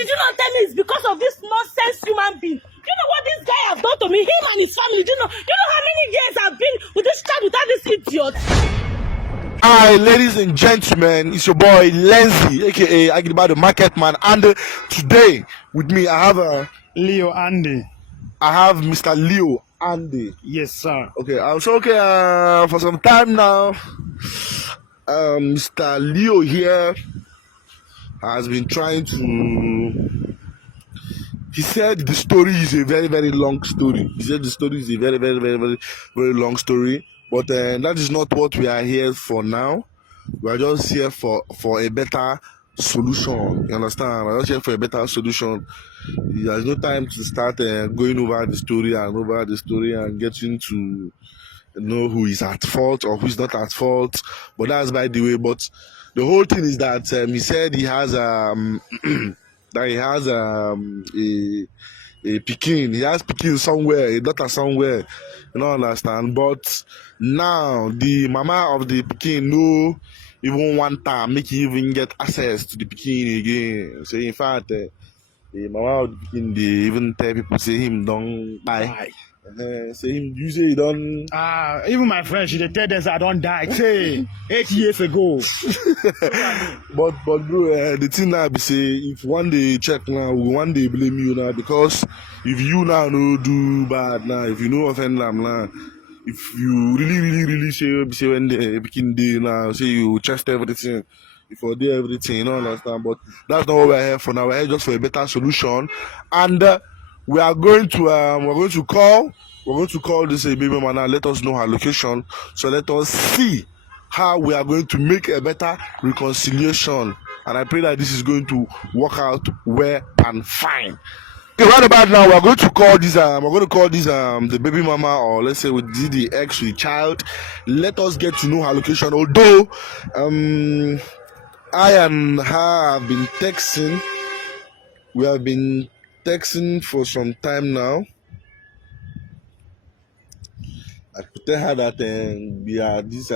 did you not tell me it's because of this nonsense human being? You know what this guy has done to me? Him and his family. Do you know how many years I've been with this child without this idiot? Hi, ladies and gentlemen, it's your boy Lenzi, aka Agriba the Market Man, and today with me I have Leo Andy. I have Mr. Leo Andy. Yes, sir. Okay, for some time now, Mr. Leo here has been trying to. He said the story is a very, very long story. He said the story is a very, very, very, very, very long story. But that is not what we are here for now. We are just here for a better solution. You understand? We are just here for a better solution. There's no time to start going over the story and getting to know who is at fault or who is not at fault. But that's by the way. But the whole thing is that he said he has that he has a Pekin. He has Pekin somewhere, a daughter somewhere. You don't understand? But now the mama of the Pekin no even want to make him even get access to the Pekin again. So in fact, the mama of the Pekin they even tell people say him don't die. Say him you say he don't. Even my friend she tell them I don't die. Say 8 years ago. but bro, the thing now be say if one day check now, we one day blame you now because if you now no do bad now, if you no offend them now, if you really say when they begin day now, say you chest everything, if you do everything, you don't understand. But that's not what we're here for now. We're here just for a better solution, and we are going to call this baby mama. Let us know her location, so let us see how we are going to make a better reconciliation, and I pray that this is going to work out well and fine. Okay, right about now we're going to call this the baby mama, or let's say with the ex with child. Let us get to know her location. Although I and her have been texting, we have been texting for some time now. I could tell her that we are this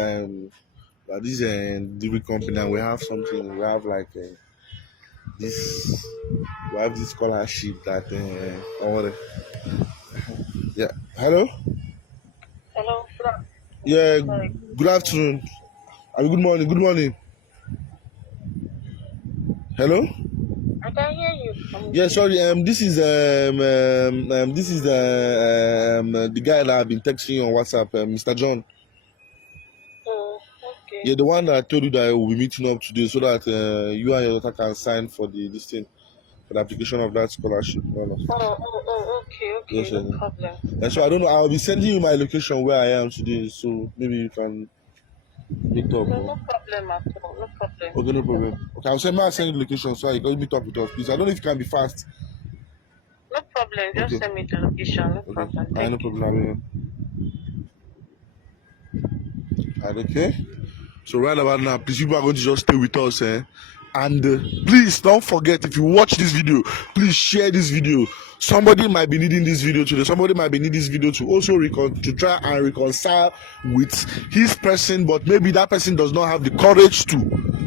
delivery company and we have something. We have like this scholarship that yeah. Hello. Hello. Yeah. Good afternoon. I mean, good morning. Hello. I can hear you. Yeah, sorry. This is the guy that I've been texting you on WhatsApp, Mr. John. Oh, okay. Yeah, the one that I told you that I will be meeting up today, so that you and your daughter can sign for the application of that scholarship. Okay. Yes, No problem. And so I don't know. I'll be sending you my location where I am today, so maybe you can meet up. No problem at all. No problem. Okay, no problem. Okay, I'll send you the location so you can meet up with us, please. I don't know if you can be fast. No problem. Just send me the location. No problem. No problem. Okay. So right about now, please, people are going to just stay with us, and please don't forget, if you watch this video, please share this video. Somebody might be needing this video today. Somebody might be needing this video to also to try and reconcile with his person, but maybe that person does not have the courage to.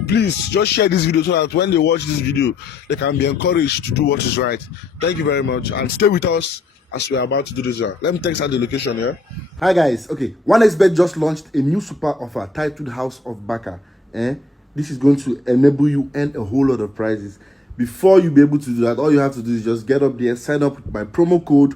Please just share this video so that when they watch this video, they can be encouraged to do what is right. Thank you very much, and stay with us as we are about to do this. Let me text out the location here. Hi guys. Okay, 1xBet just launched a new super offer titled House of BARCA. This is going to enable you earn a whole lot of prizes. Before you be able to do that, all you have to do is just get up there, sign up with my promo code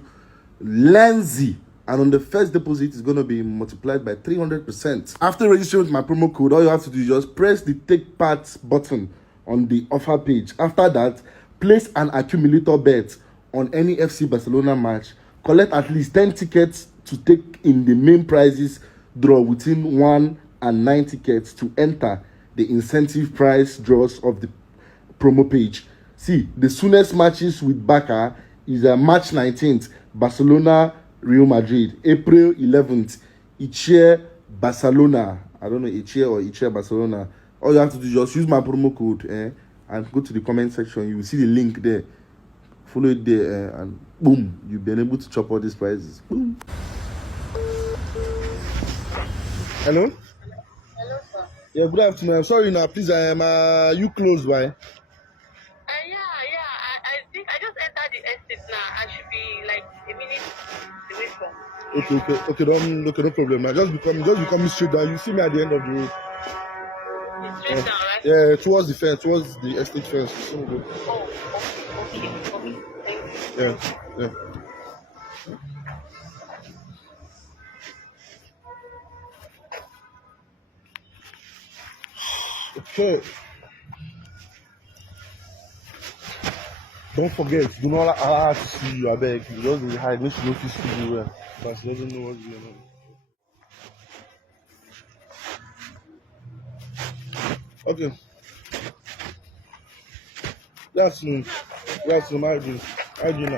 Lenzi, and on the first deposit it's going to be multiplied by 300%. After registering with my promo code, all you have to do is just press the take part button on the offer page. After that, place an accumulator bet on any FC Barcelona match, collect at least 10 tickets to take in the main prizes draw within 1 and 9 tickets to enter the incentive prize draws of the promo page. See, the soonest matches with BARCA is March 19th, Barcelona, Real Madrid. April 11th, 8years, Barcelona. I don't know, 8years or 8years, Barcelona. All you have to do is just use my promo code and go to the comment section. You will see the link there. Follow it there and boom, you'll be able to chop all these prizes. Boom. Hello? Hello, sir. Yeah, good afternoon. I'm sorry now, please, I am you close by? Yeah. I I should be like a minute away from. Okay, no problem. Now just become straight down. You see me at the end of the road. It's straight down, right? Yeah, towards the fence, towards the estate fence. You see me go. Oh, okay. Thank you. Yeah. Okay. Don't forget, do not allow her to see you, I beg. You just be hide, make she no fit see you well. But she doesn't know what's going on. Okay. Good afternoon. Good afternoon, how are you doing? How are you doing now?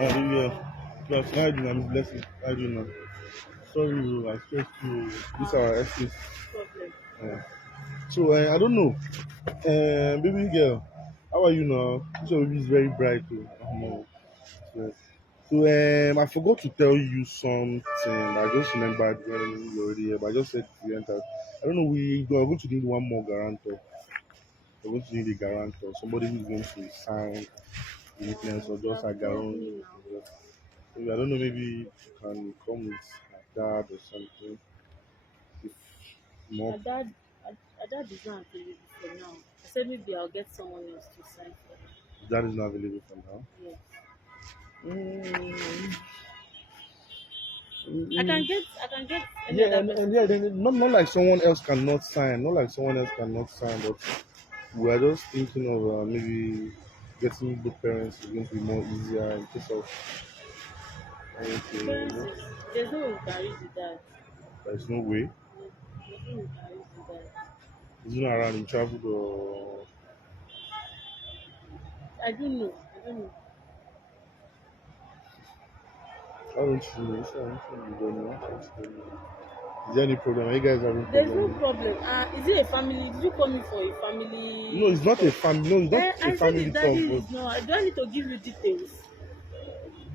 Good afternoon, how are you doing? I'm blessed. How are you doing now? Sorry, I stressed you. This is our estate. So, I don't know. Baby girl, how are you now? This your baby is very bright. No. Yes. So, I forgot to tell you something. I just remembered when you were already here, but I just said you entered. I don't know, we are going to need one more guarantor. We're going to need a guarantor, somebody who's going to sign the witness or just a guarantor. Maybe, I don't know, maybe you can come with a dad or something. If more. My dad is not available for now. I said maybe I'll get someone else to sign for me. Dad is not available for now. Yes. Mm. I can get Yeah, another person. then not like someone else cannot sign, but we are just thinking of maybe getting the parents is going to be more easier in case of anything. Parents there's no way we can reach the dad. There's no way. There's no way we can reach the dad. Is it not around in travel or? I don't know. I don't know. You don't know. Is there any problem? Are you guys having There's no problem? problem. Is it a family? Did you call me for a family? No, it's not a family. No, it's not I a said family the daddy talk. is not. Do I need to give you details?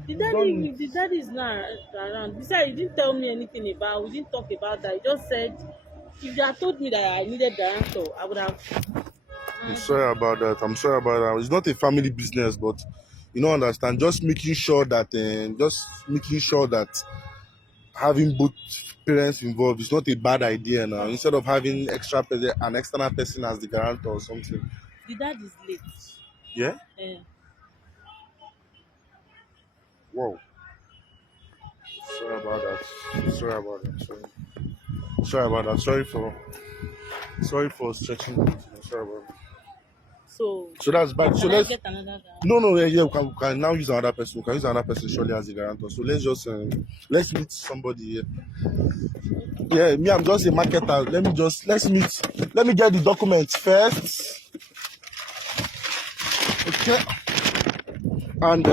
The Don't- daddy is not around. Besides, you didn't tell me anything about. We didn't talk about that. You just said if you had told me that I needed guarantor, I would have. I'm sorry about that. It's not a family business, but you don't understand. Just making sure that having both parents involved is not a bad idea now. Instead of having an external person as the guarantor or something. The dad is late. Yeah? Whoa. Sorry about that. Sorry for stretching. Sorry about that. So that's bad. So let's get another guy. No, yeah, we can now use another person. We can use another person surely as a guarantor. So let's just let's meet somebody here. Yeah, me, I'm just a marketer. Let me get the documents first. Okay. And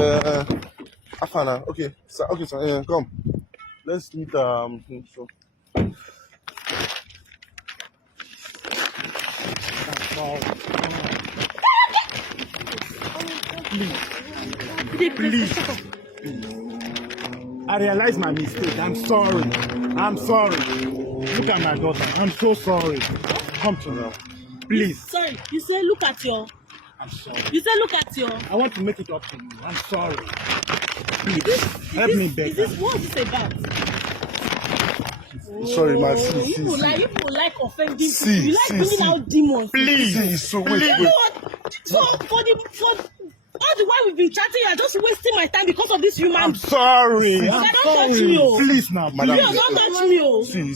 Afana, okay, so come. Let's meet so. Please. I realize my mistake. I'm sorry. Look at my daughter. I'm so sorry. Come to me. Please. Sorry, you said look at your. I'm sorry. You said look at your. I want to make it up to you. I'm sorry. Please. Help me beg. What is this about? Sorry, my You like offending people. See, You like bringing out demons. Please. So wait. You know what? For all the while we've been chatting, you're just wasting my time because of this human. I'm sorry. Don't touch me, oh. Please now, Madam. Don't touch me, oh. See,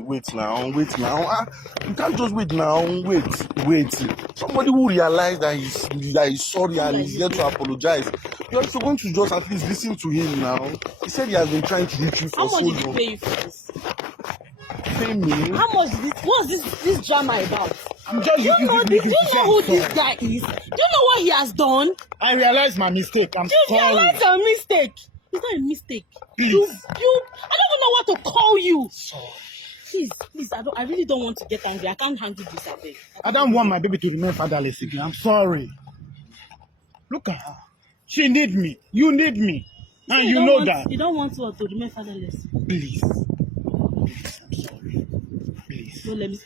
wait now. You can't just wait now. Wait. Somebody who realized that he's sorry and he's here to apologize. You're also going to just at least listen to him now. He said he has been trying to hit you for so long. How much did he pay you for this? Pay me? How much what's this drama about? I'm just Do you know who this guy is? Do you know what he has done? I realize my mistake. I'm You sorry. realize a mistake. It's not a mistake. Please. I don't even know what to call you. Please, I really don't want to get angry. I can't handle this, I beg. I don't want my baby to remain fatherless again. I'm sorry. Look at her. She needs me. You need me. And you know that. You don't want to remain fatherless. Please. I'm sorry. Please. No, let me.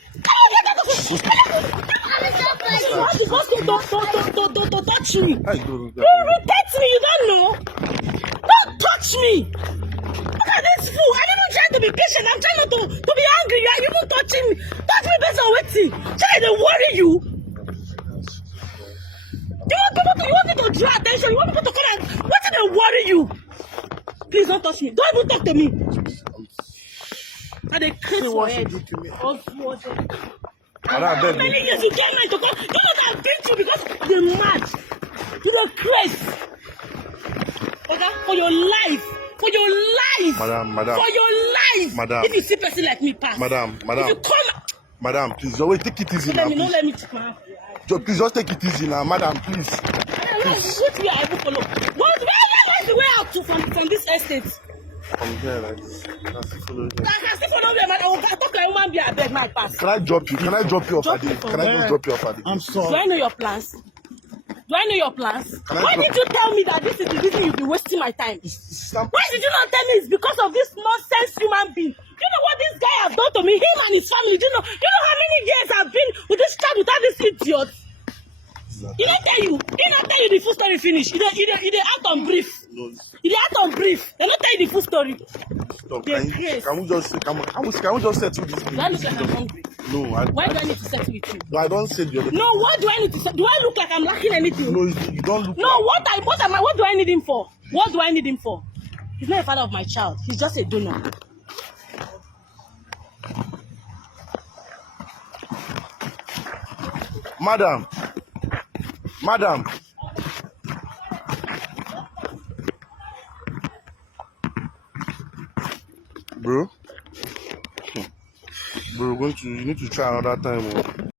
Don't touch me. I don't. You irritate with me, you don't know. Don't touch me. Look at this fool. I'm even trying to be patient. I'm trying not to be angry. You are even touching me. Touch me based on waiting. Try to worry you. You want me to draw attention? You want people to come and what did they worry you? Please don't touch me. Don't even talk to me. And they curse your head. How many years you get mine to come? You know that I've been to because you're mad. You're crazy. Okay? For your life. For your life. Madam. For your life. Madam. If you see person like me pass. Madam. If you come. Madam, please, always take it easy now, Don't please. let me take my hand. Please, just take it easy now, madam, please. Which way I will follow? Where's the way out from this estate? From here, like this. Can I still follow me, man. I talk like a woman, I beg my pass. I drop you? Can I drop you off Drop at the? me Can I just drop you off at the? I'm Do sorry. I know your plans? Do I know your plans? Can I Why drop- did you tell me that this is the reason you've been wasting my time? Stop. Why did you not tell me it's because of this nonsense human being? Do you know what this guy has done to me? Him and his family. Do you know how many years I've been with this child without this idiot? He don't tell you. He don't tell you the full story finish. He out on brief. No, He out on brief. They don't tell you the full story. stop. They're Can we crazy. just settle this? Do I look like I'm hungry? No, Why do I need to settle with you? No, I don't say the other. No, what do I need to settle? Do I look like I'm lacking anything? No, you don't look. No, what do I need him for? What do I need him for? He's not a father of my child. He's just a donor. Madam. Bro, you need to try another time.